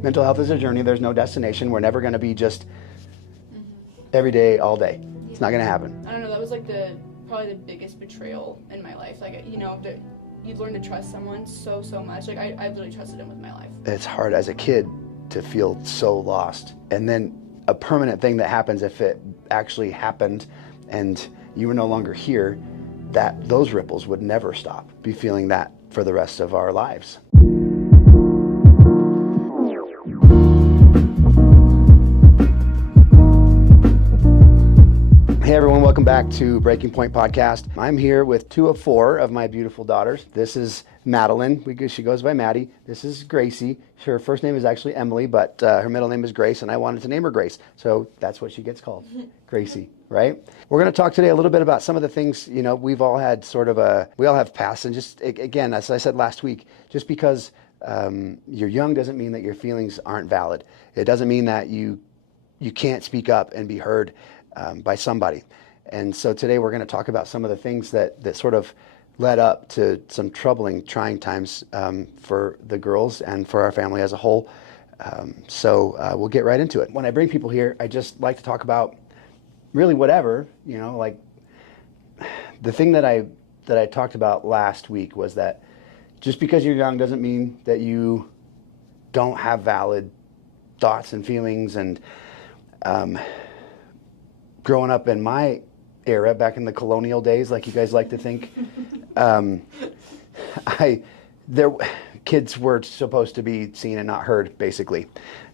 Mental health is a journey. There's no destination. We're never going to be just every day, all day. It's not going to happen. I don't know. That was like probably the biggest betrayal in my life. Like, you know, you learn to trust someone so much. Like, I literally trusted him with my life. It's hard as a kid to feel so lost. And then a permanent thing that happens, if it actually happened and you were no longer here, that those ripples would never stop. Be feeling that for the rest of our lives. Hey everyone, welcome back to Breaking Point Podcast. I'm here with two of four of my beautiful daughters. This is Madeline. She goes by Maddie. This is Gracie. Her first name is actually Emily, but her middle name is Grace, and I wanted to name her Grace. So that's what she gets called, Gracie, right? We're going to talk today a little bit about some of the things, you know, we've all had we all have past. And just, again, as I said last week, just because you're young doesn't mean that your feelings aren't valid. It doesn't mean that you can't speak up and be heard by somebody. And so today we're going to talk about some of the things that sort of led up to some troubling, trying times for the girls and for our family as a whole. So we'll get right into it. When I bring people here, I just like to talk about really whatever, you know, like the thing that I talked about last week was that just because you're young doesn't mean that you don't have valid thoughts and feelings. And growing up in my era, back in the colonial days, like you guys like to think, kids were supposed to be seen and not heard, basically,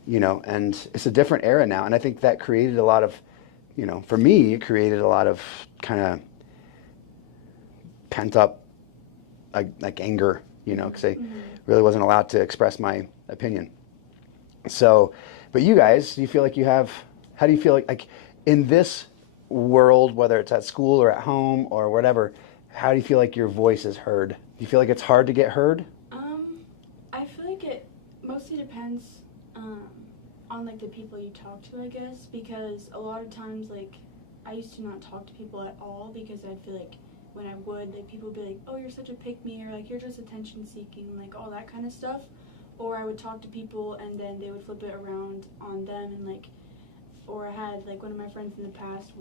you know, and it's a different era now. And I think that created a lot of, you know, for me, it created a lot of kind of pent up, like anger, you know, because I really wasn't allowed to express my opinion. So, but you guys, do you feel like how do you feel like in this world, whether it's at school or at home or whatever, how do you feel like your voice is heard? Do you feel like it's hard to get heard? I feel like it mostly depends on like the people you talk to, I guess, because a lot of times, like, I used to not talk to people at all because I'd feel like when I would, like, people would be like, oh, you're such a pick-me, or like, you're just attention seeking, like all that kind of stuff. Or I would talk to people and then they would flip it around on them, and like, or I had, like, one of my friends in the past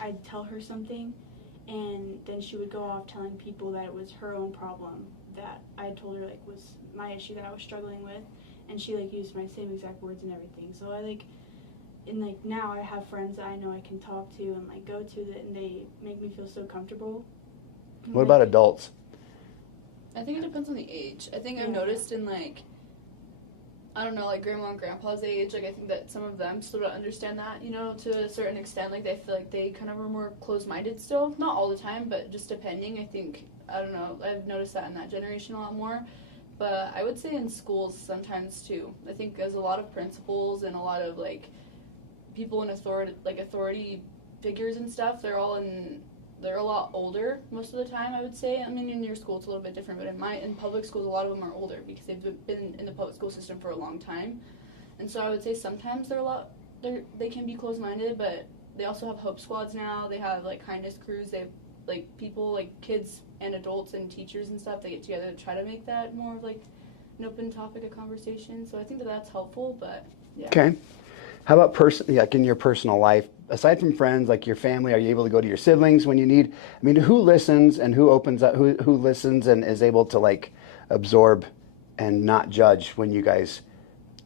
I'd tell her something, and then she would go off telling people that it was her own problem, that I told her, like, was my issue that I was struggling with, and she, like, used my same exact words and everything. So I, like, and, like, now I have friends that I know I can talk to and, like, go to that, and they make me feel so comfortable. What about adults? I think it depends on the age. I think I've noticed in, like, I don't know, like grandma and grandpa's age, like I think that some of them still don't understand that, you know, to a certain extent. Like they feel like they kind of are more closed-minded still. Not all the time, but just depending. I think, I don't know, I've noticed that in that generation a lot more. But I would say in schools sometimes too. I think there's a lot of principals and a lot of like people in authority figures and stuff. They're a lot older most of the time, I would say. I mean, in your school it's a little bit different, but in public schools a lot of them are older because they've been in the public school system for a long time. And so I would say sometimes they can be closed-minded, but they also have hope squads now. They have like kindness crews. They have like people, like kids and adults and teachers and stuff. They get together to try to make that more of like an open topic of conversation. So I think that that's helpful, but yeah. Okay. How about like in your personal life, aside from friends, like your family, are you able to go to your siblings when you need? I mean, who listens and who opens up? Who listens and is able to like absorb and not judge when you guys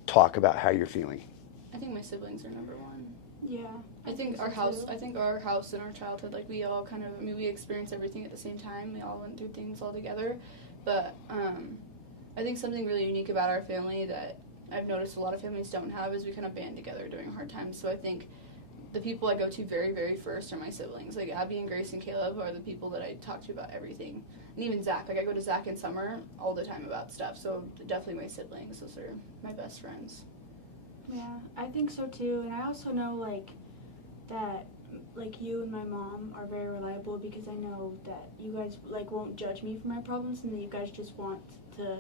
talk about how you're feeling? I think my siblings are number one. Yeah. I think our house and our childhood, like we all kind of, I mean, we experienced everything at the same time. We all went through things all together. But I think something really unique about our family that I've noticed a lot of families don't have is we kind of band together during hard times. So I think the people I go to very, very first are my siblings. Like Abby and Grace and Caleb are the people that I talk to about everything. And even Zach. Like I go to Zach in summer all the time about stuff. So definitely my siblings. Those are my best friends. Yeah, I think so too. And I also know like that like you and my mom are very reliable because I know that you guys like won't judge me for my problems and that you guys just want to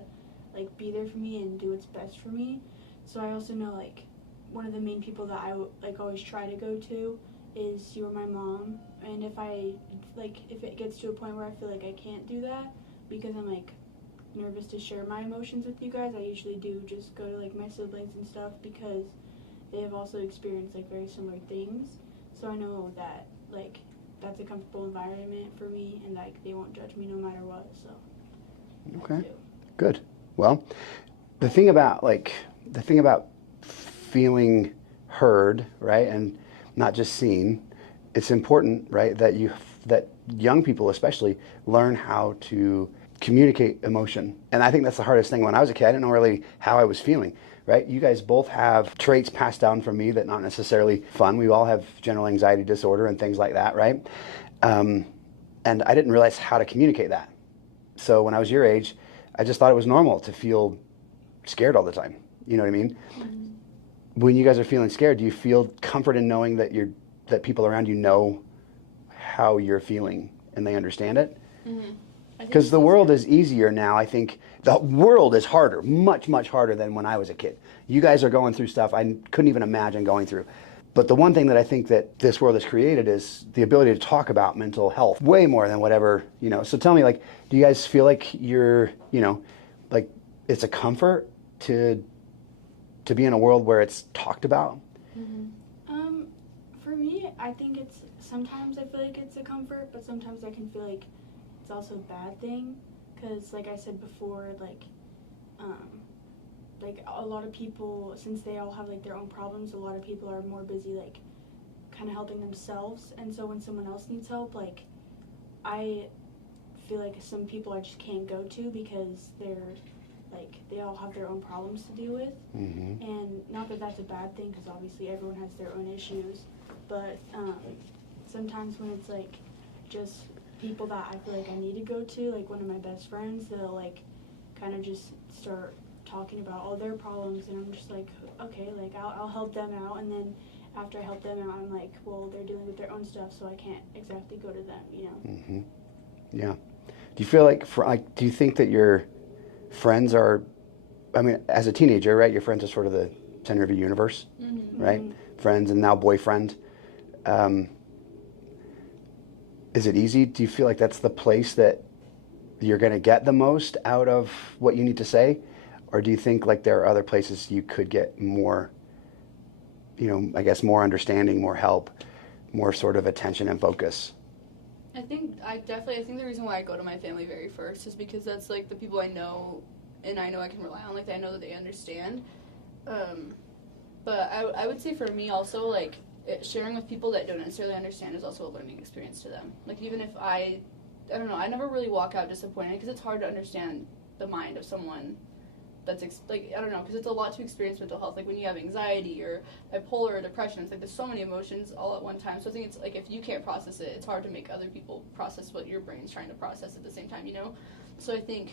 like be there for me and do what's best for me. So I also know like one of the main people that I like always try to go to is you or my mom. And if it gets to a point where I feel like I can't do that because I'm like nervous to share my emotions with you guys. I usually do just go to like my siblings and stuff because they have also experienced like very similar things. So I know that like that's a comfortable environment for me, and like they won't judge me no matter what. So okay, good. Well, the thing about feeling heard, right, and not just seen, it's important, right, that young people especially learn how to communicate emotion. And I think that's the hardest thing. When I was a kid, I didn't know really how I was feeling, right? You guys both have traits passed down from me that not necessarily fun. We all have general anxiety disorder and things like that, right? And I didn't realize how to communicate that. So when I was your age, I just thought it was normal to feel scared all the time. You know what I mean? Mm-hmm. When you guys are feeling scared, do you feel comfort in knowing that people around you know how you're feeling and they understand it? Mm-hmm. Because the world is easier now. I think the world is harder, much, much harder than when I was a kid. You guys are going through stuff I couldn't even imagine going through. But the one thing that I think that this world has created is the ability to talk about mental health way more than whatever, So tell me, like, do you guys feel like you're, like it's a comfort to be in a world where it's talked about? Mm-hmm. For me, I think sometimes I feel like it's a comfort, but sometimes I can feel like it's also a bad thing, because like I said before, like a lot of people, since they all have like their own problems, a lot of people are more busy like kind of helping themselves, and so when someone else needs help, like I feel like some people I just can't go to because they all have their own problems to deal with. Mm-hmm. And not that that's a bad thing, because obviously everyone has their own issues, but sometimes when it's like just people that I feel like I need to go to, like one of my best friends, they'll like kind of just start talking about all their problems, and I'm just like, okay, like I'll help them out, and then after I help them out, I'm like, well, they're dealing with their own stuff, so I can't exactly go to them, Mm-hmm. Yeah. Do you feel like, do you think that your friends are, I mean, as a teenager, right, your friends are sort of the center of your universe, mm-hmm. right? Mm-hmm. Friends and now boyfriend. Is it easy? Do you feel like that's the place that you're going to get the most out of what you need to say? Or do you think like there are other places you could get more, I guess more understanding, more help, more sort of attention and focus? I think the reason why I go to my family very first is because that's like the people I know, and I know I can rely on, like I know that they understand. But I would say for me also, like sharing with people that don't necessarily understand is also a learning experience to them. Like even if I don't know, I never really walk out disappointed, because it's hard to understand the mind of someone that's I don't know, because it's a lot to experience mental health. Like when you have anxiety or bipolar or depression, it's like there's so many emotions all at one time. So I think it's like if you can't process it, it's hard to make other people process what your brain's trying to process at the same time, So I think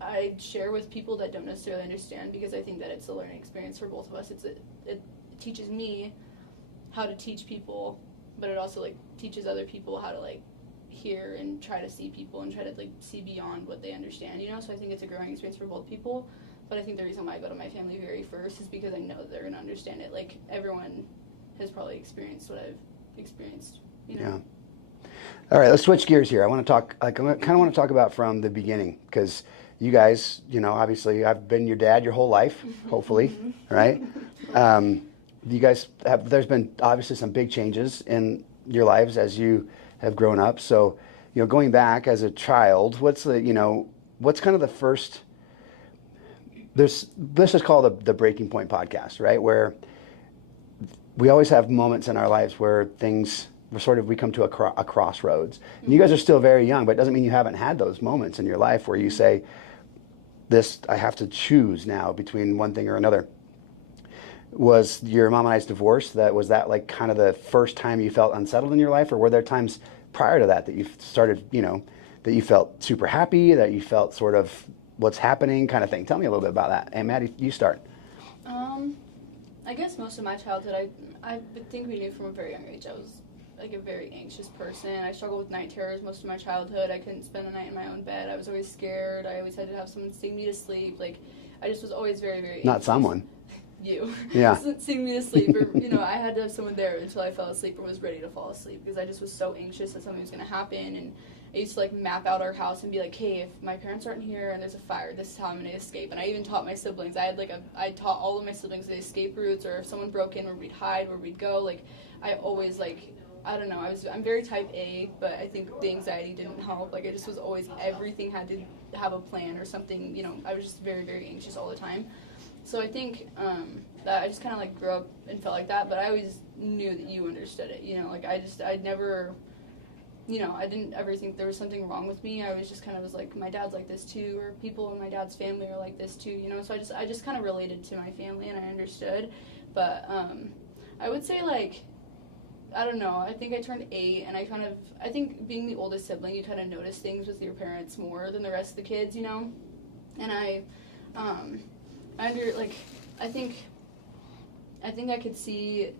I share with people that don't necessarily understand, because I think that it's a learning experience for both of us. It teaches me how to teach people, but it also like teaches other people how to like hear and try to see people and try to like see beyond what they understand, So I think it's a growing experience for both people. But I think the reason why I go to my family very first is because I know that they're going to understand it. Like everyone has probably experienced what I've experienced, Yeah. All right, let's switch gears here. I want to talk, I kind of want to talk about from the beginning, because you guys, obviously I've been your dad your whole life, hopefully, right? You guys there's been obviously some big changes in your lives as you have grown up. So, going back as a child, what's kind of the first, let's just call it the Breaking Point podcast, right? Where we always have moments in our lives where we come to a crossroads. And you guys are still very young, but it doesn't mean you haven't had those moments in your life where you say, I have to choose now between one thing or another. Was your mom and I's divorce, was that like kind of the first time you felt unsettled in your life, or were there times prior to that you started, that you felt super happy, that you felt sort of what's happening kind of thing? Tell me a little bit about that. And Maddie, you start. I guess most of my childhood, I think we knew from a very young age I was like a very anxious person. I struggled with night terrors most of my childhood. I couldn't spend the night in my own bed. I was always scared. I always had to have someone sing me to sleep. Like I just was always very, very anxious. Not someone. You. Yeah. Sing me to sleep, or I had to have someone there until I fell asleep or was ready to fall asleep, because I just was so anxious that something was going to happen. And I used to, like, map out our house and be like, hey, if my parents aren't here and there's a fire, this is how I'm going to escape. And I even taught my siblings. I taught all of my siblings the escape routes, or if someone broke in, where we'd hide, where we'd go. Like, I always, like, I don't know, I'm very type A, but I think the anxiety didn't help. Like, I just was always, everything had to have a plan or something, you know. I was just very, very anxious all the time. So I think that I just kind of, like, grew up and felt like that, but I always knew that you understood it, you know. Like, I'd never, you know, I didn't ever think there was something wrong with me. I always just kind of was like, my dad's like this too, or people in my dad's family are like this too, you know. So I just kind of related to my family, and I understood. But I would say, like, I don't know, I think I turned 8, and I think being the oldest sibling, you kind of notice things with your parents more than the rest of the kids, you know. And I think I could see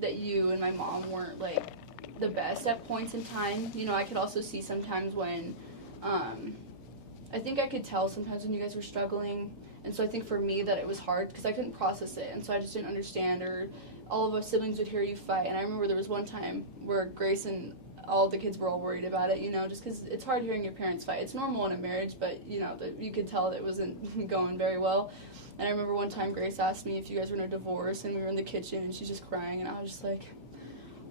that you and my mom weren't, like, the best at points in time. You know, I could also see sometimes when, I think I could tell sometimes when you guys were struggling, and so I think for me that it was hard because I couldn't process it, and so I just didn't understand, or all of us siblings would hear you fight. And I remember there was one time where Grace and all the kids were all worried about it, you know, just because it's hard hearing your parents fight. It's normal in a marriage, but, you know, you could tell that it wasn't going very well. And I remember one time Grace asked me if you guys were in a divorce, and we were in the kitchen, and she's just crying, and I was just like,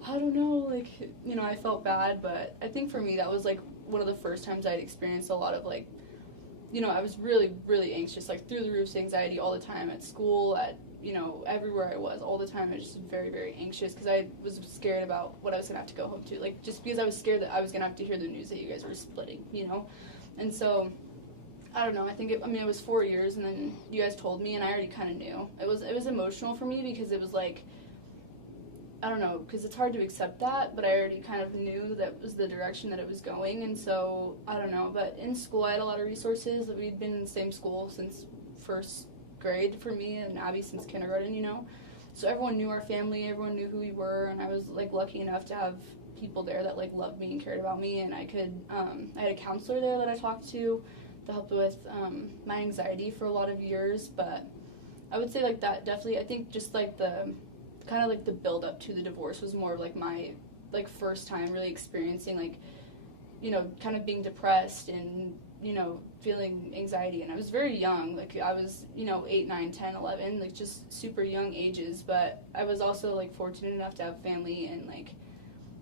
I don't know, like, you know, I felt bad. But I think for me that was, like, one of the first times I'd experienced a lot of, like, you know, I was really, really anxious, like, through the roof anxiety all the time, at school, at, you know, everywhere I was, all the time. I was just very, very anxious because I was scared about what I was going to have to go home to. Like, just because I was scared that I was going to have to hear the news that you guys were splitting, you know? And so, I don't know, it was 4 years, and then you guys told me, and I already kind of knew. It was emotional for me because it was like, I don't know, because it's hard to accept that, but I already kind of knew that was the direction that it was going, and so, I don't know. But in school, I had a lot of resources. We'd been in the same school since first grade for me, and Abby since kindergarten, you know. So everyone knew our family, everyone knew who we were, and I was, like, lucky enough to have people there that, like, loved me and cared about me, and I had a counselor there that I talked to that helped with my anxiety for a lot of years. But I would say, like, that definitely, I think just, like, the kind of, like, the build up to the divorce was more of, like, my, like, first time really experiencing, like, you know, kind of being depressed and, you know, feeling anxiety. And I was very young, like, I was, you know, 8, 9, 10, 11, like, just super young ages. But I was also, like, fortunate enough to have family and, like,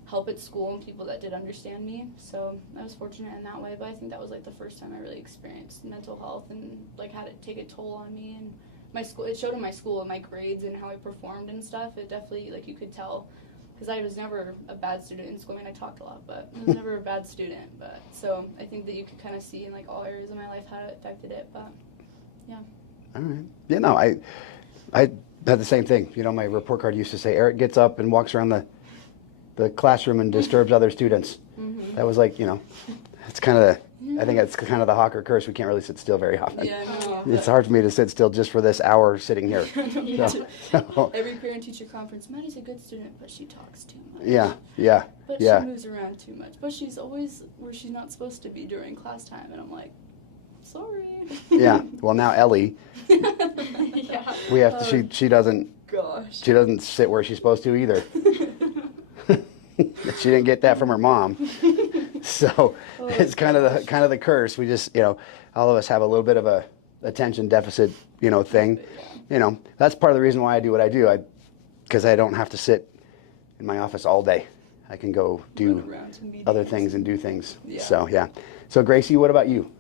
help at school and people that did understand me. So I was fortunate in that way. But I think that was, like, the first time I really experienced mental health and, like, had it take a toll on me. And my school, it showed in my school and my grades and how I performed and stuff. It definitely, like, you could tell, because I was never a bad student in school. I mean, I talked a lot, but I was never a bad student. But so I think that you could kind of see in, like, all areas of my life how it affected it. But yeah. All right. Yeah, no, I had the same thing. You know, my report card used to say Eric gets up and walks around the classroom and disturbs other students. Mm-hmm. That was, like, you know, it's kind of I think it's kind of the Hawker curse. We can't really sit still very often. Yeah, no. It's hard for me to sit still just for this hour sitting here. Yeah. So. Every parent-teacher conference, Maddie's a good student, but she talks too much. Yeah. But she moves around too much. But she's always where she's not supposed to be during class time. And I'm like, sorry. Yeah. Well, now Ellie, yeah. we have to. She doesn't. Gosh. She doesn't sit where she's supposed to either. She didn't get that from her mom. So it's kind of the curse. We just, you know, all of us have a little bit of a attention deficit, you know, thing. You know, that's part of the reason why I do what I do. Because I don't have to sit in my office all day. I can go do other things and do things. Yeah. So yeah. So Gracie, what about you?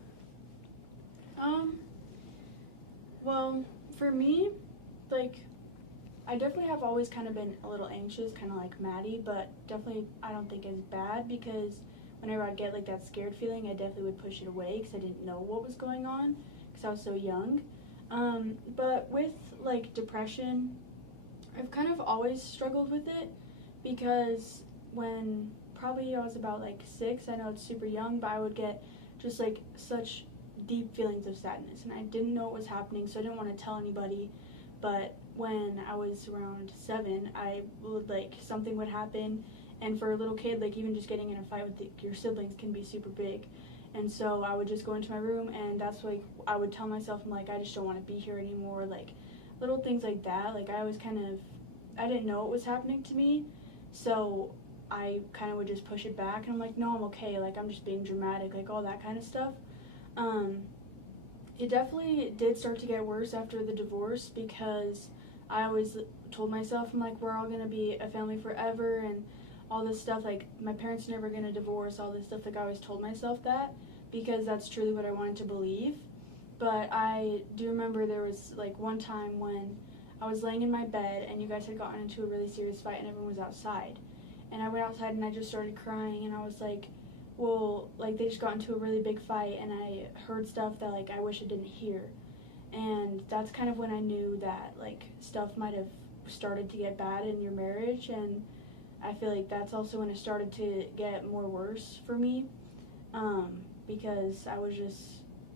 Well, for me, like, I definitely have always kind of been a little anxious, kind of like Maddie, but definitely I don't think as bad, because whenever I'd get, like, that scared feeling, I definitely would push it away because I didn't know what was going on because I was so young. But with, like, depression, I've kind of always struggled with it because when probably I was about, like, 6, I know it's super young, but I would get just, like, such deep feelings of sadness, and I didn't know what was happening, so I didn't want to tell anybody. But when I was around 7, I would, like, something would happen, and for a little kid, like, even just getting in a fight with your siblings can be super big. And so I would just go into my room, and that's, like, I would tell myself, I'm like, I just don't want to be here anymore, like, little things like that. Like, I was I didn't know what was happening to me, so I kind of would just push it back, and I'm like, no, I'm okay, like, I'm just being dramatic, like, all that kind of stuff. It definitely did start to get worse after the divorce, because I always told myself, I'm like, we're all going to be a family forever, and all this stuff, like, my parents are never going to divorce, all this stuff, like, I always told myself that, because that's truly what I wanted to believe. But I do remember there was, like, one time when I was laying in my bed, and you guys had gotten into a really serious fight, and everyone was outside. And I went outside, and I just started crying, and I was like, well, like, they just got into a really big fight, and I heard stuff that, like, I wish I didn't hear. And that's kind of when I knew that, like, stuff might have started to get bad in your marriage, and I feel like that's also when it started to get more worse for me, because I was just,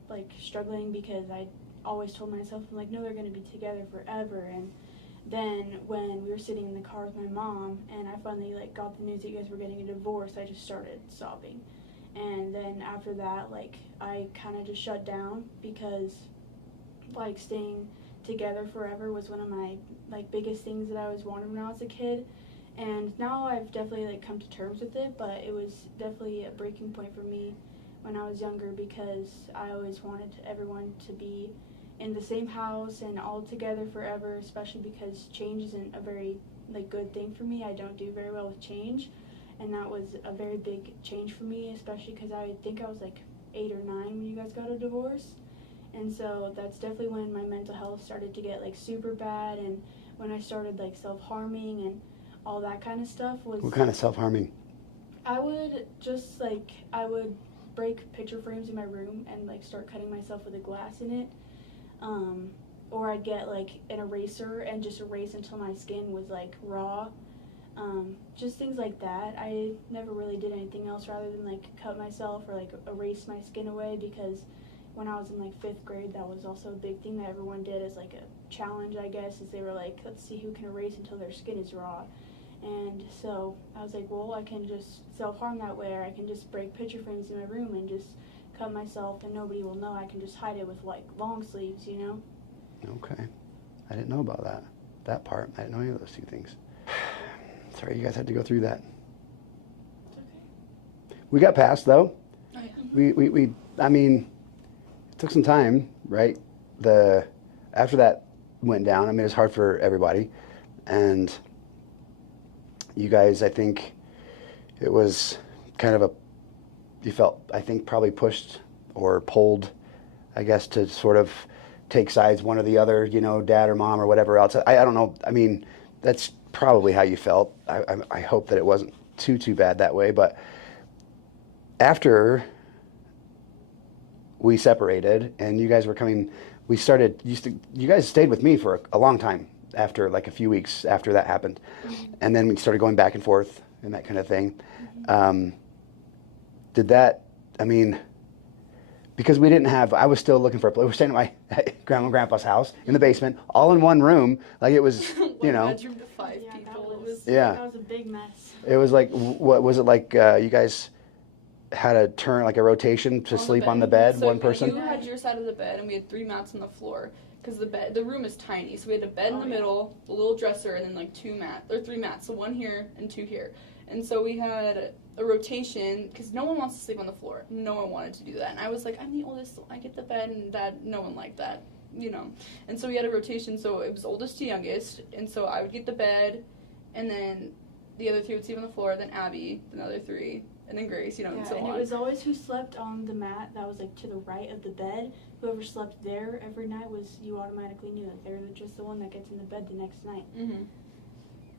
like, struggling, because I always told myself, I'm like, no, they're going to be together forever. And then when we were sitting in the car with my mom, and I finally, like, got the news that you guys were getting a divorce, I just started sobbing. And then after that, like, I kind of just shut down, because, like, staying together forever was one of my, like, biggest things that I always wanted when I was a kid. And now I've definitely, like, come to terms with it, but it was definitely a breaking point for me when I was younger, because I always wanted everyone to be in the same house and all together forever, especially because change isn't a very, like, good thing for me. I don't do very well with change, and that was a very big change for me, especially because I think I was, like, 8 or 9 when you guys got a divorce. And so that's definitely when my mental health started to get, like, super bad, and when I started, like, self-harming and all that kind of stuff. What kind of self-harming? I would just, like, I would break picture frames in my room and, like, start cutting myself with a glass in it. Or I'd get, like, an eraser and just erase until my skin was, like, raw. Just things like that. I never really did anything else rather than, like, cut myself or, like, erase my skin away, because when I was in, like, 5th grade, that was also a big thing that everyone did as, like, a challenge, I guess, is they were like, let's see who can erase until their skin is raw. And so I was like, well, I can just self-harm that way, or I can just break picture frames in my room and just cut myself and nobody will know. I can just hide it with, like, long sleeves, you know? Okay. I didn't know about that part. I didn't know any of those 2 things. Sorry you guys had to go through that. It's okay. We got past, though. Oh, yeah. We I mean, it took some time, right? After that went down, I mean, it's hard for everybody. And you guys, I think it was kind of you felt, I think, probably pushed or pulled, I guess, to sort of take sides, one or the other, you know, dad or mom or whatever else. I don't know. I mean, that's probably how you felt. I hope that it wasn't too bad that way. But after we separated and you guys were coming, you guys stayed with me for a long time after, like, a few weeks after that happened. Mm-hmm. And then we started going back and forth and that kind of thing. Did that, I mean, because I was still looking for a place. We were staying at my grandma and grandpa's house in the basement, all in one room. Like, it was, you know. Bedroom to 5 Yeah, people. Yeah. That was a big mess. It was like, what was it like? You guys had a turn, like a rotation to sleep on the bed, so one person? You had your side of the bed, and we had 3 mats on the floor, because the room is tiny. So we had a bed in the middle, a little dresser, and then, like, 3 mats. So 1 here and 2 here. And so we had a rotation, because no one wants to sleep on the floor. No one wanted to do that. And I was like, I'm the oldest, I get the bed, and Dad, no one liked that, you know. And so we had a rotation, so it was oldest to youngest, and so I would get the bed, and then the other 3 would sleep on the floor, then Abby, then the other 3, and then Grace, you know, and so on. And it was always who slept on the mat that was, like, to the right of the bed. Whoever slept there every night you automatically knew that they're just the one that gets in the bed the next night. Mm-hmm.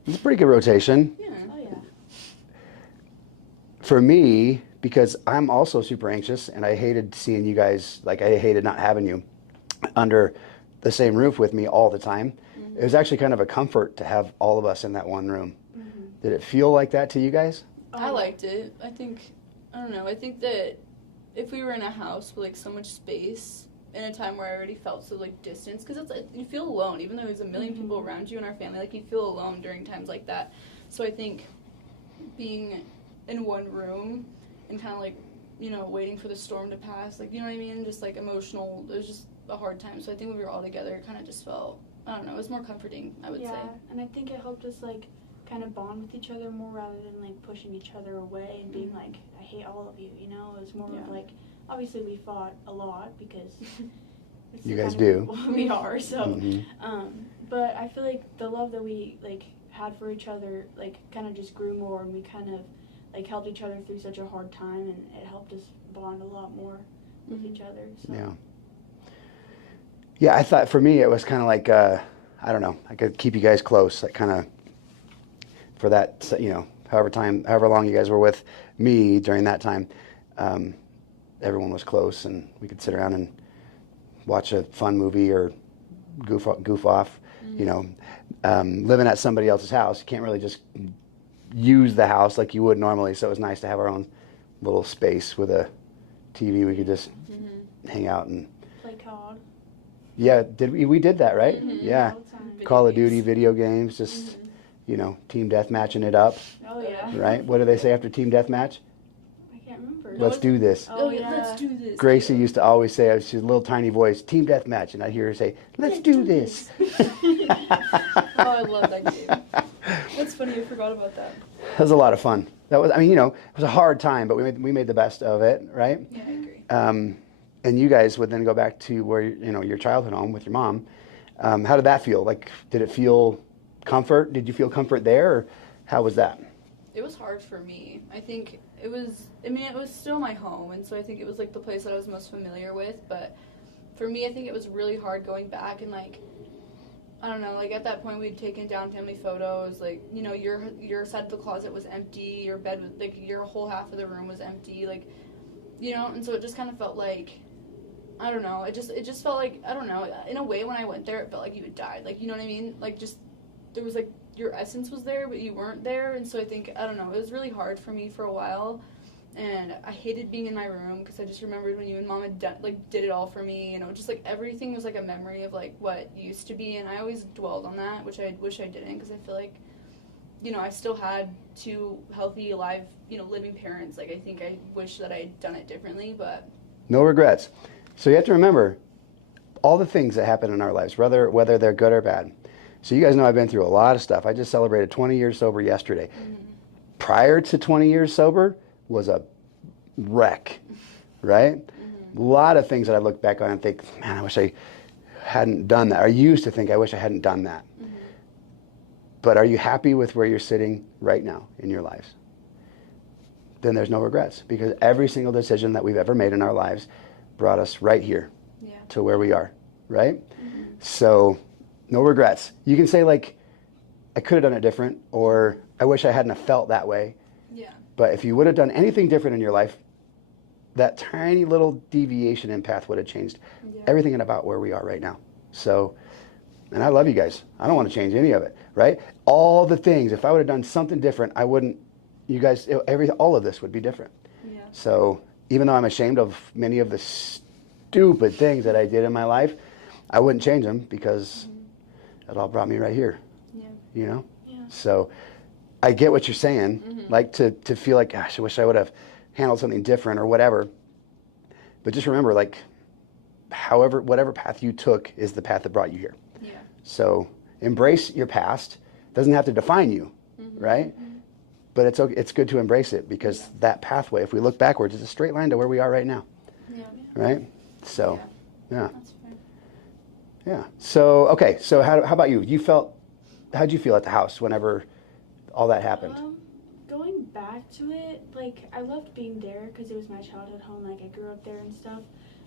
It's a pretty good rotation. Yeah. Oh, yeah. For me, because I'm also super anxious and I hated seeing you guys, like, I hated not having you under the same roof with me all the time. Mm-hmm. It was actually kind of a comfort to have all of us in that one room. Mm-hmm. Did it feel like that to you guys? I liked it. I think that if we were in a house with, like, so much space in a time where I already felt so, like, distance, because it's, like, you feel alone, even though there's a million people around you in our family, like, you feel alone during times like that. So I think being in one room and kind of, like, you know, waiting for the storm to pass, like, you know what I mean, just, like, emotional, it was just a hard time. So I think when we were all together, it kind of just felt, I don't know, it was more comforting, I would say. Yeah, and I think it helped us, like, kind of bond with each other more rather than like pushing each other away and being like, I hate all of you, you know. It was more of like, obviously we fought a lot because it's You the guys kind of do. people we are. So, Mhm. but I feel like the love that we like had for each other like kind of just grew more, and we kind of like helped each other through such a hard time, and it helped us bond a lot more with each other. So. Yeah. Yeah, I thought for me it was kind of like, I don't know, I could keep you guys close, like kind of for that, you know, however long you guys were with me during that time, everyone was close, and we could sit around and watch a fun movie or goof off. You know, living at somebody else's house, you can't really just use the house like you would normally. So it was nice to have our own little space with a TV. We could just hang out and Play COD. yeah. We did that, right? Yeah. All the time. Call of Duty, video games, just you know, team deathmatching it up. Oh yeah. Right? What do they say after team deathmatch? I can't remember. Let's do this. Oh yeah. Let's do this. Gracie used to always say, she's a little tiny voice, team deathmatch, and I'd hear her say, let's do this. Oh, I love that game. That's funny, I forgot about that. That was a lot of fun. That was, I mean, you know, it was a hard time, but we made the best of it, right? Yeah, I agree. And you guys would then go back to where, you know, your childhood home with your mom. How did that feel? Like, did it feel comfort? Did you feel comfort there, or how was that? It was hard for me. I think it was still my home, and so I think it was like the place that I was most familiar with, but for me, I think it was really hard going back and like, I don't know, like at that point we'd taken down family photos, like, you know, your side of the closet was empty, your bed was, like, your whole half of the room was empty, like, you know, and so it just kind of felt like, I don't know, it just felt like, I don't know, in a way when I went there, it felt like you had died, like, you know what I mean? Like, just, there was like, your essence was there, but you weren't there, and so I think, I don't know, it was really hard for me for a while, and I hated being in my room, because I just remembered when you and Mom had did it all for me, and it was just, like, everything was, like, a memory of, like, what used to be, and I always dwelled on that, which I wish I didn't, because I feel like, you know, I still had two healthy, alive, you know, living parents, like, I think I wish that I had done it differently, but... No regrets. So you have to remember all the things that happen in our lives, whether they're good or bad. So you guys know I've been through a lot of stuff. I just celebrated 20 years sober yesterday. Prior to 20 years sober was a wreck, right? A lot of things that I look back on and think, man, I wish I hadn't done that. I used to think I wish I hadn't done that. But are you happy with where you're sitting right now in your lives? Then there's no regrets, because every single decision that we've ever made in our lives brought us right here to where we are, right? So no regrets. You can say, like, I could have done it different, or I wish I hadn't have felt that way. Yeah. But if you would have done anything different in your life, that tiny little deviation in path would have changed everything about where we are right now. So, and I love you guys. I don't want to change any of it, right? All the things, if I would have done something different, I wouldn't, you guys, all of this would be different. Yeah. So even though I'm ashamed of many of the stupid things that I did in my life, I wouldn't change them, because it all brought me right here. Yeah. You know? Yeah. So I get what you're saying, like to feel like, gosh, I wish I would have handled something different or whatever. But just remember, like, whatever path you took is the path that brought you here. Yeah. So embrace your past. It doesn't have to define you, right? But it's okay, it's good to embrace it, because that pathway, if we look backwards, is a straight line to where we are right now, Yeah. right? So, yeah. That's fair. Yeah. So, okay. So how about you? How'd you feel at the house whenever all that happened? Going back to it, like, I loved being there because it was my childhood home. Like, I grew up there and stuff.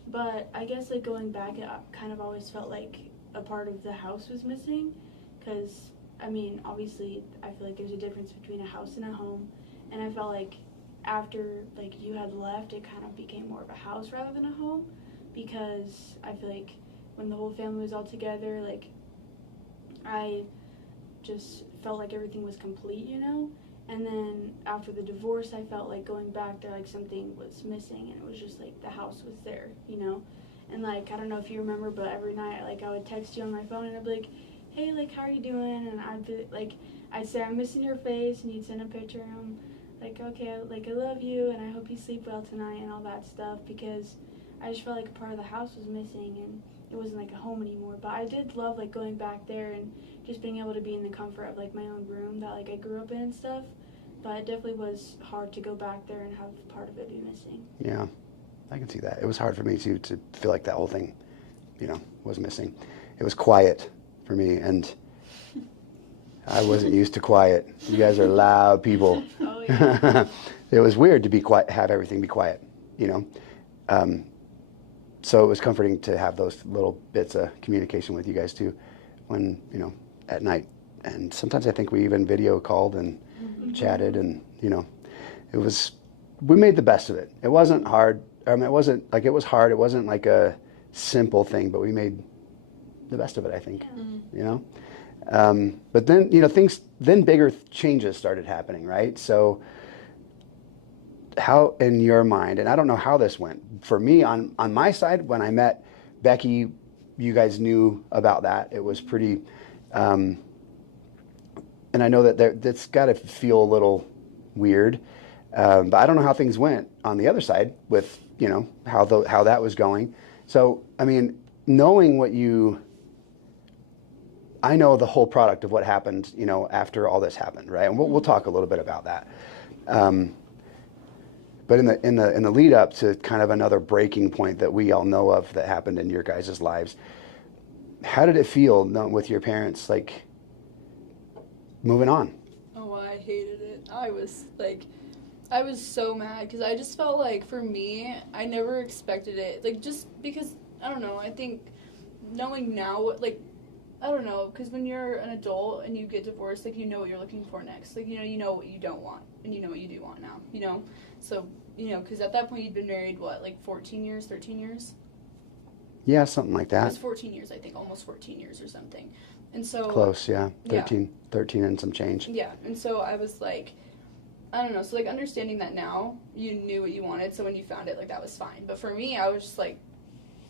But I guess, like, going back, it kind of always felt like a part of the house was missing. Because, I mean, obviously, I feel like there's a difference between a house and a home. And I felt like after, like, you had left, it kind of became more of a house rather than a home. Because I feel like when the whole family was all together, like, I just felt like everything was complete, you know? And then after the divorce, I felt like going back there, like, something was missing, and it was just like the house was there, you know? And, like, I don't know if you remember, but every night, like, I would text you on my phone, and I'd be like, hey, like, how are you doing? And I'd be like, I'd say, I'm missing your face, and you'd send a picture, and I'm like, okay, like, I love you, and I hope you sleep well tonight, and all that stuff, because I just felt like a part of the house was missing. And it wasn't like a home anymore. But I did love like going back there and just being able to be in the comfort of like my own room that like I grew up in and stuff. But it definitely was hard to go back there and have part of it be missing. Yeah, I can see that. It was hard for me too to feel like that whole thing, was missing. It was quiet for me, and I wasn't used to quiet. You guys are loud people. Oh, yeah. It was weird to be quiet, have everything be quiet, So it was comforting to have those little bits of communication with you guys too, when, at night. And sometimes I think we even video called and chatted, and, we made the best of it. It wasn't hard. I mean, it wasn't like it was hard. It wasn't like a simple thing, but we made the best of it, I think, But then, then bigger changes started happening, right? So how, in your mind, and I don't know how this went, for me, on my side, when I met Becky, you guys knew about that. It was pretty, and I know that's got to feel a little weird, but I don't know how things went on the other side with, how that was going. So, I mean, knowing I know the whole product of what happened, after all this happened, right? And we'll talk a little bit about that. But in the lead up to kind of another breaking point that we all know of that happened in your guys' lives, how did it feel with your parents, like, moving on? Oh, I hated it. I was so mad because I just felt like, for me, I never expected it. Like, just because, I don't know, I think knowing now, like, I don't know, because when you're an adult and you get divorced, like, you know what you're looking for next. Like, you know what you don't want, and you know what you do want now, So, because at that point you'd been married, what, like 14 years, 13 years? Yeah, something like that. It was 14 years, I think, almost 14 years or something. And so... Close, yeah. 13 and some change. Yeah, and so I was like, I don't know, so, like, understanding that now, you knew what you wanted, so when you found it, like, that was fine. But for me, I was just like,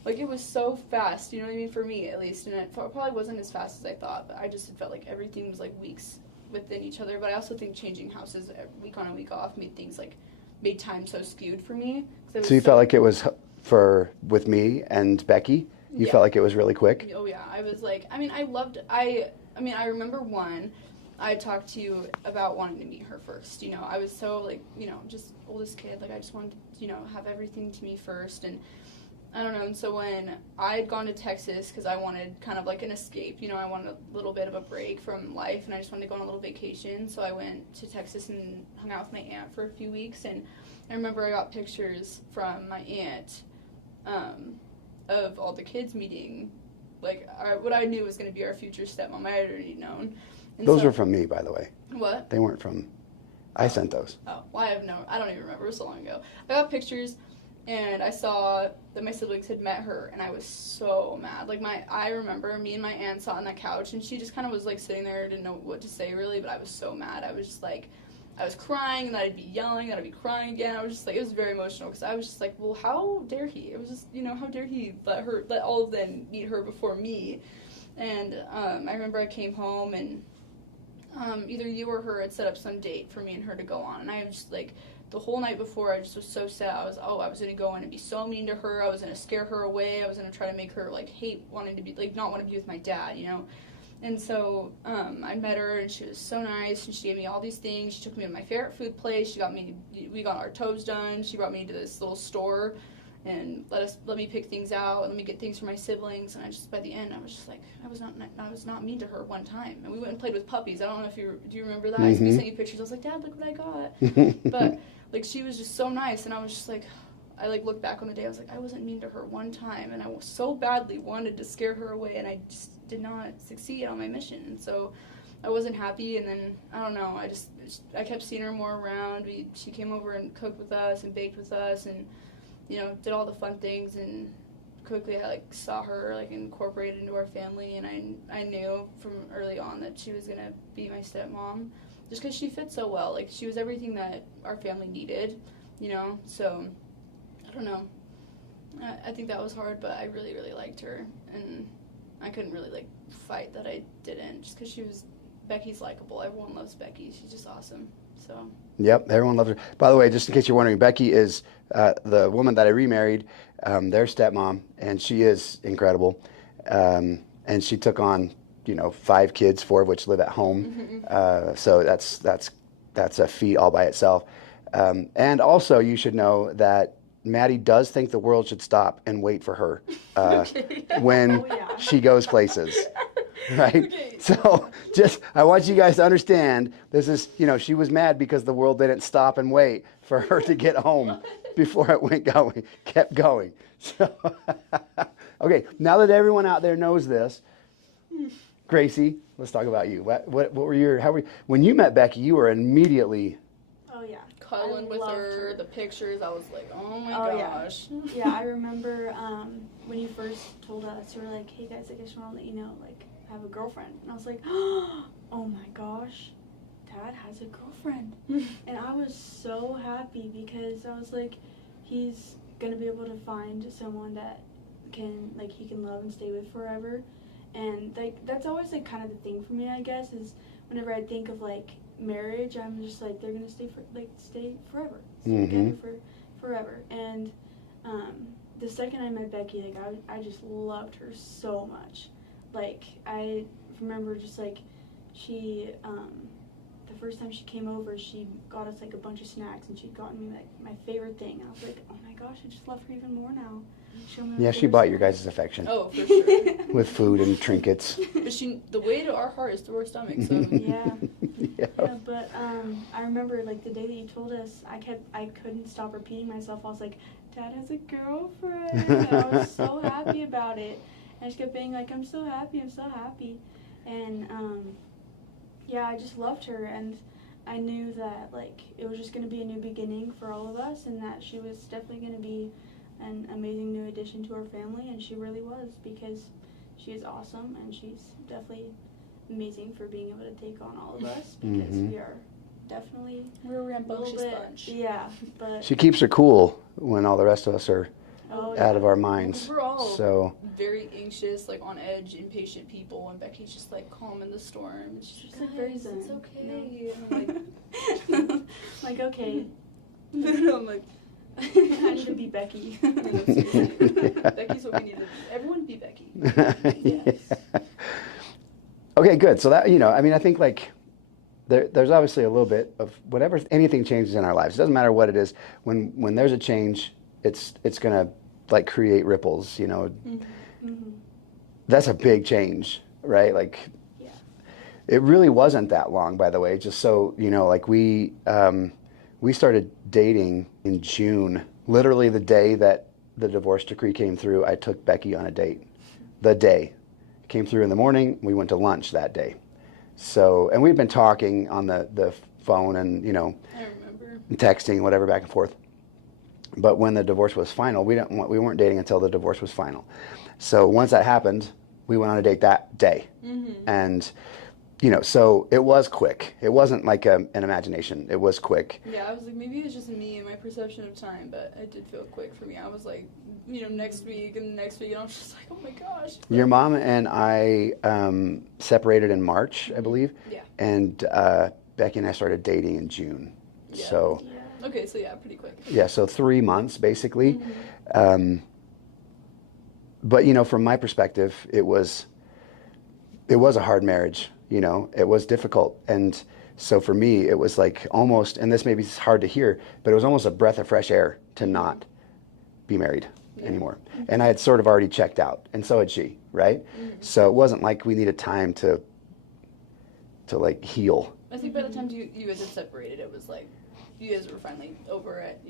it was so fast, you know what I mean, for me, at least, and it probably wasn't as fast as I thought, but I just felt like everything was, like, weeks within each other. But I also think changing houses week on and week off made time so skewed for me. So you felt like it was, with me and Becky, you felt like it was really quick? Oh, yeah, I was like, I mean, I remember I talked to you about wanting to meet her first, I was so, like, just oldest kid, like, I just wanted to, have everything to me first, and I don't know, and so when I had gone to Texas, because I wanted kind of like an escape, I wanted a little bit of a break from life, and I just wanted to go on a little vacation, so I went to Texas and hung out with my aunt for a few weeks, and I remember I got pictures from my aunt, of all the kids meeting, like, what I knew was going to be our future stepmom. I had already known. And those were from me, by the way. What? They weren't from... I sent those. Oh, well, I don't even remember. It was so long ago. I got pictures, and I saw that my siblings had met her, and I was so mad. Like, I remember me and my aunt sat on that couch, and she just kind of was, like, sitting there, didn't know what to say, really, but I was so mad. I was just, like... I was crying, and then I'd be yelling, and I'd be crying again. I was just like, it was very emotional, because I was just like, well, how dare he? It was just, how dare he let all of them meet her before me? And I remember I came home, and either you or her had set up some date for me and her to go on, and I was just like, the whole night before, I just was so sad. I was going to go in and be so mean to her. I was going to scare her away. I was going to try to make her, like, hate wanting to be, like, not want to be with my dad, And so I met her, and she was so nice, and she gave me all these things. She took me to my favorite food place. We got our toes done. She brought me to this little store and let me pick things out, and let me get things for my siblings. And by the end, I was just like, I was not mean to her one time. And we went and played with puppies. I don't know if do you remember that? Mm-hmm. I sent you pictures. I was like, Dad, look what I got. But, like, she was just so nice, and I was just like, I, like, looked back on the day, I was like, I wasn't mean to her one time, and I so badly wanted to scare her away, and I just did not succeed on my mission, and so I wasn't happy, and then, I don't know, I kept seeing her more around. She came over and cooked with us, and baked with us, and, did all the fun things, and quickly I, like, saw her, like, incorporated into our family, and I knew from early on that she was going to be my stepmom, just because she fit so well. Like, she was everything that our family needed, so... I don't know. I think that was hard, but I really, really liked her, and I couldn't really, like, fight that I didn't, just because Becky's likable. Everyone loves Becky. She's just awesome. So Yep, everyone loves her. By the way, just in case you're wondering, Becky is the woman that I remarried, their stepmom, and she is incredible. And she took on, 5 kids, 4 of which live at home. So that's a feat all by itself. And also, you should know that Maddie does think the world should stop and wait for her when she goes places. Right? Okay. So I want you guys to understand, this is, she was mad because the world didn't stop and wait for her to get home before it kept going. So, okay, now that everyone out there knows this, Gracie, let's talk about you. What were when you met Becky, you were immediately... Oh, yeah. Cuddling with her, the pictures, I was like, oh my gosh. Yeah, I remember when you first told us, you were like, hey guys, I just want to let you know, like, I have a girlfriend. And I was like, oh my gosh, Dad has a girlfriend. And I was so happy because I was like, he's going to be able to find someone that he can love and stay with forever. And, like, that's always, like, kind of the thing for me, I guess, is whenever I think of, like, marriage, I'm just like, they're going to stay forever. Stay together forever. And the second I met Becky, like, I just loved her so much. Like, I remember just, like, she, the first time she came over, she got us, like, a bunch of snacks, and she'd gotten me, like, my favorite thing. I was like, oh my gosh, I just love her even more now. Yeah, she bought your guys' affection. Oh, for sure. With food and trinkets. But the way to our heart is through our stomach, so. Yeah. Yeah. Yeah, but I remember, like, the day that you told us, I couldn't stop repeating myself. I was like, Dad has a girlfriend. And I was so happy about it. And I just kept being like, I'm so happy. And, yeah, I just loved her. And I knew that, like, it was just going to be a new beginning for all of us, and that she was definitely going to be an amazing new addition to our family. And she really was, because she is awesome, and she's definitely amazing for being able to take on all of us, because we are definitely we're a rambunctious bunch. Yeah, but She keeps her cool when all the rest of us are yeah. out of our minds. We're all so very anxious, like on edge, impatient people, and Becky's just like calm in the storm. She's like very zen. It's okay. And I'm like, okay. I'm like, I need to be Becky. Becky's what we need to be. Everyone be Becky. Yes. Okay, good. So that, I think, like, there's obviously a little bit of whenever anything changes in our lives. It doesn't matter what it is. When there's a change, it's gonna, like, create ripples. That's a big change, right? Like, Yeah. it really wasn't that long, by the way. Just so like, we started dating in June. Literally the day that the divorce decree came through, I took Becky on a date. The day. It came through in the morning. We went to lunch that day. So, and we've been talking on the phone and, I remember. texting, whatever, back and forth. But when the divorce was final, we weren't dating until the divorce was final. So once that happened, we went on a date that day. And, so it was quick. It wasn't like an imagination. It was quick. Yeah, I was like, maybe it's just me and my perception of time, but it did feel quick for me. I was like, next week and the next week, and I was just like, oh my gosh. Your mom and I separated in March, I believe. Yeah. And Becky and I started dating in June. Yeah. So. Yeah. Okay, so yeah, pretty quick. Yeah, so 3 months basically. But from my perspective, it was a hard marriage. It was difficult, and so for me, it was like almost, and this maybe is hard to hear, but it was almost a breath of fresh air to not be married anymore. And I had sort of already checked out, and so had she, right? So it wasn't like we needed time to like heal. I think by the time you guys had separated, it was like you guys were finally over it,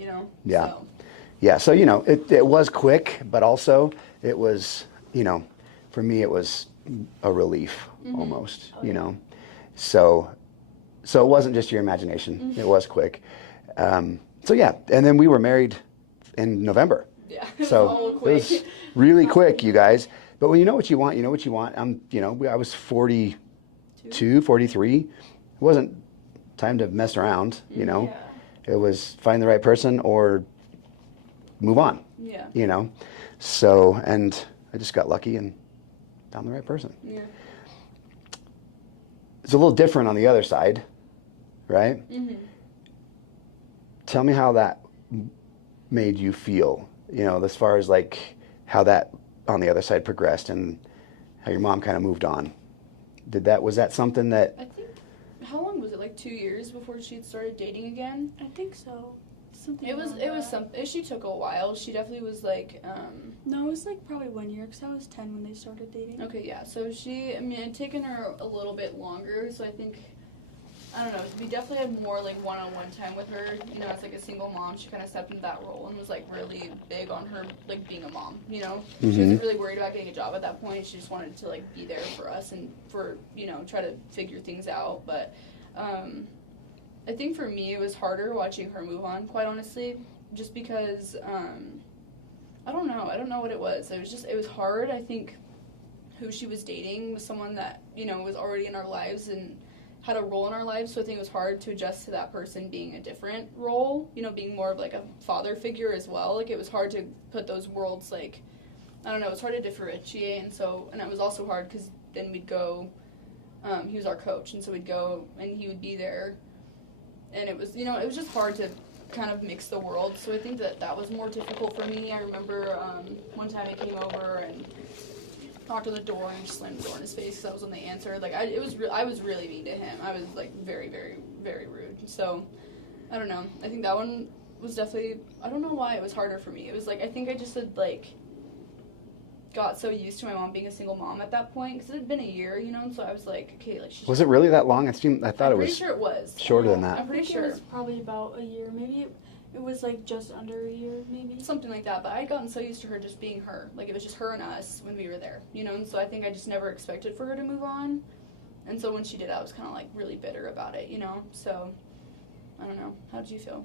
Yeah. So. Yeah, so it was quick, but also it was, for me it was a relief almost, So it wasn't just your imagination. It was quick. So yeah, and then we were married in November. Yeah. So it was really quick, you guys. But when you know what you want, you know what you want. I was 42, 43. It wasn't time to mess around, Yeah. It was find the right person or move on. Yeah. So, and I just got lucky and found the right person. Yeah. It's a little different on the other side, right? Tell me how that made you feel, as far as like how that on the other side progressed and how your mom kind of moved on. Was that something that... I think, how long was it, like 2 years before she had started dating again? I think so. Something. She took a while. She definitely was like, No, it was like probably 1 year because I was 10 when they started dating. Okay, yeah. So it had taken her a little bit longer. So I think, I don't know, we definitely had more like one-on-one time with her. As like a single mom, she kind of stepped into that role and was like really big on her like being a mom. She wasn't really worried about getting a job at that point. She just wanted to like be there for us and for try to figure things out. But I think for me it was harder watching her move on, quite honestly, just because I don't know what it was. It was hard. I think who she was dating was someone that was already in our lives and had a role in our lives, so I think it was hard to adjust to that person being a different role, being more of like a father figure as well. Like it was hard to put those worlds, like, I don't know, it was hard to differentiate, and it was also hard because then we'd go, he was our coach, and so we'd go and he would be there, and it was, it was just hard to kind of mix the world, so I think that was more difficult for me. I remember one time he came over and knocked on the door and just slammed the door in his face because that was when they answered. Like, I was really mean to him. I was, like, very, very, very rude. So, I don't know. I think that one was definitely, I don't know why it was harder for me. It was, like, I think I just had, like, got so used to my mom being a single mom at that point because it had been a year, and so I was like, okay, like, Was it really that long? I thought it was... I'm pretty sure it was. Shorter than that. I'm pretty sure. It was probably about a year. Maybe it was like just under a year, maybe. Something like that, but I had gotten so used to her just being her. Like, it was just her and us when we were there, and so I think I just never expected for her to move on. And so when she did, I was kind of, like, really bitter about it, So, I don't know. How did you feel?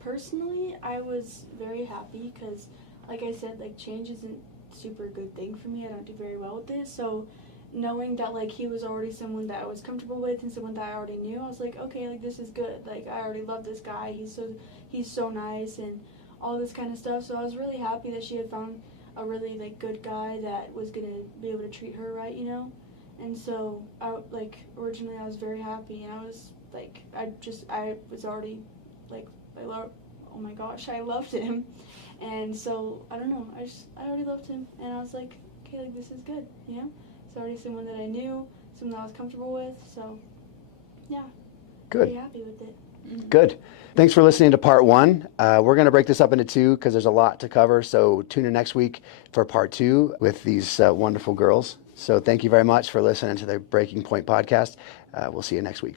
Personally, I was very happy because, like I said, like, change isn't a super good thing for me. I don't do very well with it, so knowing that, like, he was already someone that I was comfortable with and someone that I already knew, I was like, okay, like, this is good. Like, I already love this guy. He's so nice and all this kind of stuff. So I was really happy that she had found a really, like, good guy that was going to be able to treat her right, And so, originally I was very happy, and I was, like, I was already, like, oh my gosh, I loved him. And so, I don't know, I already loved him, and I was like, okay, like, this is good, It's already someone that I knew, someone that I was comfortable with, so, yeah. Good. Pretty happy with it. Mm-hmm. Good. Thanks for listening to part one. We're going to break this up into two because there's a lot to cover, so tune in next week for part two with these wonderful girls. So thank you very much for listening to the Breaking Point podcast. We'll see you next week.